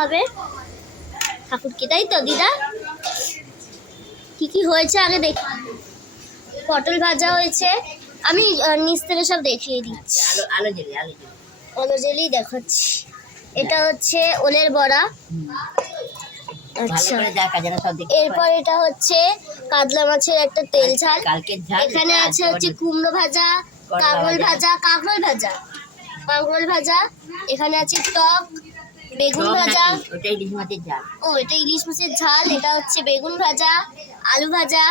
হবে ঠাকুরকে, তাই তো দিদা? কি কি হয়েছে আগে দেখি। পটল ভাজা হয়েছে, আমি নিচ থেকে সব দেখিয়ে দিচ্ছি। আলো জেলি দেখাচ্ছি। এটা হচ্ছে ওলের বড়া। আচ্ছা, এরপর এটা হচ্ছে কাতলা মাছের একটা তেল ঝাল। এখানে আছে হচ্ছে কুমড়ো ভাজা, কাঁকরোল ভাজা। এখানে আছে টক, বেগুন ভাজা। ও, এটা ইলিশ মাছের ঝাল। এটা হচ্ছে বেগুন ভাজা, আলু ভাজা।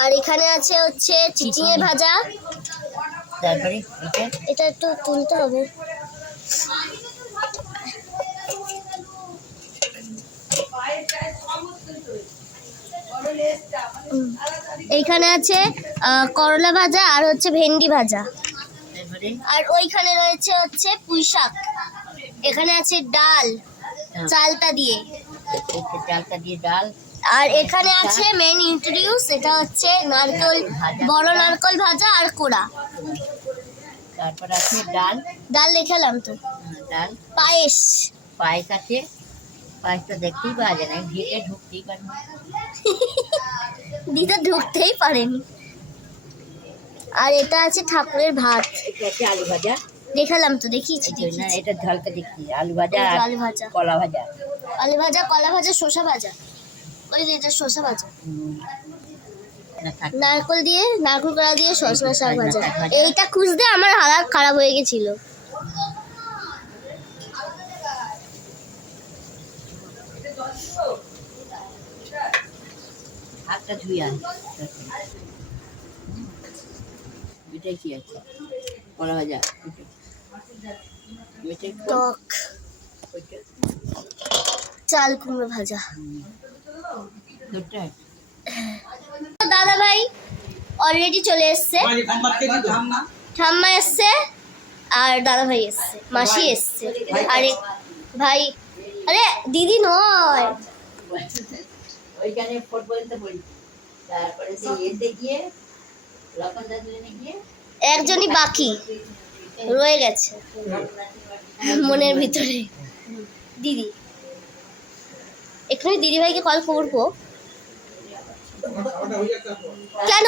আর এখানে আছে হচ্ছে চিচিঙে ভাজা। তারপরে এটা একটু তুলতে হবে। এইখানে আছে করলা ভাজা আর হচ্ছে ভেন্ডি ভাজা। আর ওইখানে রয়েছে হচ্ছে পুঁই শাক। এখানে আছে ডাল, চালটা দিয়ে ডাল। আর এখানে আছে মেন ইন্ট্রোডিউস, এটা হচ্ছে নারকেল, বড় নারকেল ভাজা আর কোড়া। তারপর আছে ডাল দেখালাম তো। ডাল, পায়েস আছে। পায়েসটা দেখতেই পাওয়া যায় না, ভিতরে ঢুকতেই পারেনি। দিদা ঢুকতেই পারেনি। আর এটা আছে ঠাকুরের ভাত। এটা আছে আলু ভাজা, দেখালাম তো, দেখিয়েছি। না, এটা ঝালটা দেখি। আলু ভাজা, কলা ভাজা, কলা ভাজা, শসা ভাজা। ওই যে এটা শসা ভাজা, নারকেল কলা দিয়ে শসা শাক ভাজা। এইটা খুঁজতে আমার হালাত খারাপ হয়ে গেছিল। হাতটা ধুই আর এটাই কি আছে? কলা ভাজা, টক, চাল কুমড়ো ভাজা। দাদা ভাই অলরেডি চলে এসছে, ঠাম্মা এসছে আর দাদা ভাই এসছে, মাসি এসছে। আরে ভাই, আরে দিদি নয়, ওইখানে ফোট বলতে বলি। তারপরে এতে গিয়ে একজনই বাকি রয়ে গেছে মনের ভিতরে। দিদি, এখানে দিদি ভাইকে কল করবো কেন?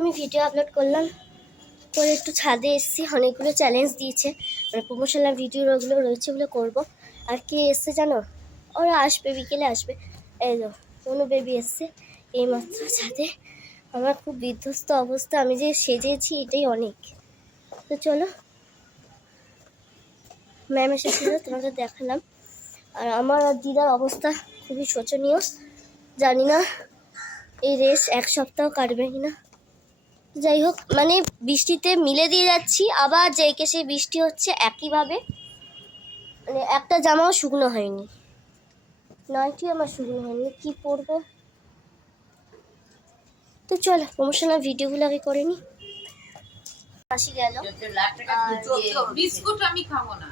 আমি ভিডিও আপলোড করলাম করে একটু ছাদে এসেছি। অনেকগুলো চ্যালেঞ্জ দিয়েছে, মানে প্রমোশনাল ভিডিও ওগুলো রয়েছে বলে করবো। আর কে এসছে জানো? ওরা আসবে, বিকেলে আসবে। এই তো কোনো বেবি এসছে এইমাত্র ছাদে। আমার খুব বিধ্বস্ত অবস্থা, আমি যে সেজেছি এটাই অনেক। তো চলো, ম্যাম এসেছিল, তোমাকে দেখালাম। আর আমার আর দিদার অবস্থা খুবই শোচনীয়। জানি না এই রেস এক সপ্তাহ কাটবে কিনা। যাই হোক, মানে বৃষ্টিতে মিলে দিয়ে যাচ্ছি, আবার যেকে সেই বৃষ্টি হচ্ছে একইভাবে। মানে একটা জামাও শুকনো হয়নি, নাইটি আমার শুকনো হয়নি, কি পরবো? তো চলো প্রমোশনাল ভিডিওগুলো আগে করে নি। আসি গেল। বিস্কুট আমি খাবো না।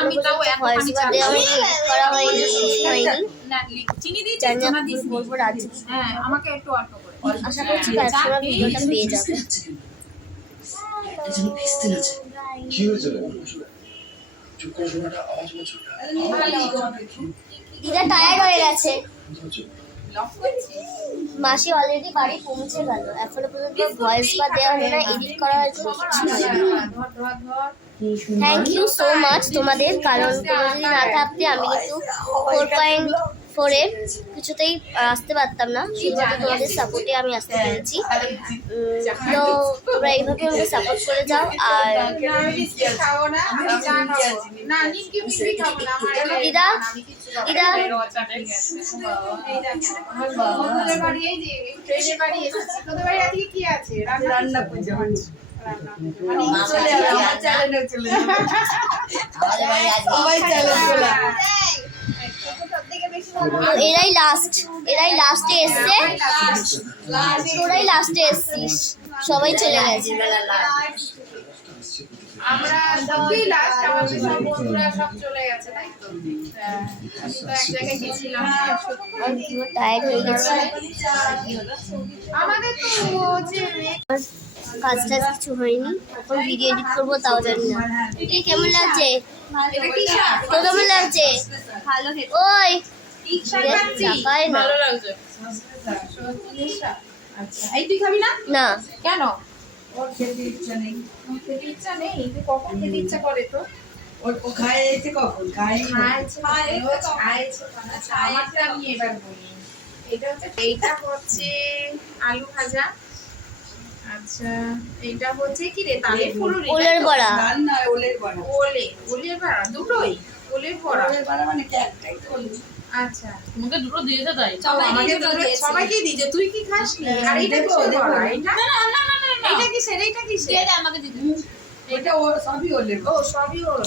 আমি তাও এতখানি করা হয়নি, না চিনি দিয়েছি, সোনা দিয়েছি, বলবো রাজি। হ্যাঁ, আমাকে একটু অল্প করে। আশা করছি কালকে ভিডিওটা পেয়ে যাবে। কি হয়েছে? চুপ করে শোনাটা আওয়াজ হচ্ছে। দিদা টায়ার্ড হয়ে গেছে। মাসি অলরেডি বাড়ি পৌঁছে গেল, এখনো পর্যন্ত ভয়েস বা দেওয়া হয় না, এডিট করা হয়তো কিছু হয়নি। থ্যাংক ইউ সো মাচ তোমাদের, কারণ তোমরা যদি না থাকতে আমি কিন্তু 4.4-এ কিছুতেই আসতে পারতাম না। শুধুমাত্র তোমাদের সাপোর্টে আমি আসতে পেরেছি। তো তোমরা এইভাবে আমাকে সাপোর্ট করে যাও। আর দিদা, দিদা এরাই লাস্টে এসছে, তোরাই লাস্টে এসছিস, সবাই চলে গেছে। আমরা সত্যিই লাস্ট আমাদের সব বন্ধুরা সব চলে গেছে তাই তো হ্যাঁ, আমি তো এক জায়গায় গেছিলাম আর পুরো টায়ার্ড হয়ে গেছি। আমাদের তো হচ্ছে কাজ টাজ কিছু হয়নি, এখন ভিডিও এডিট করবো তাও জানি না। এই কেমন লাগছে? এটা কি শাক? তো কেমন লাগছে? ভালো খেতে ওই কি শাক খাচ্ছি? চাপায় না। ভালো লাগছে সত্যি শাক। আচ্ছা এই তুই খাবি না না কেন? ওর খেতে ইচ্ছা নেই তুই কখন খেতে ইচ্ছা করে তো ও খাইছে কখন খাইছে আচ্ছা আমারটা আমি এবার বলি এইটা হচ্ছে আলু ভাজা আচ্ছা এইটা হচ্ছে কি রে তালে ফুলুরি ওলের বড়া। ডাল না ওলের বড়া ওলের বড়া দুটোই ওলের বড়া ওলের বড়া মানে কি একটাই তো ওলের। আচ্ছা তোমাকে দুটো দিয়েছে তাই আমাকে সবাইকে দিয়েছে তুই কি খাসনি আর এইটা দেবো, কিসের দেবো। বড়া এইটা এইটা কিসের আমাকে দিতে এটা এটা ও সবই ওলের ও সবই ওর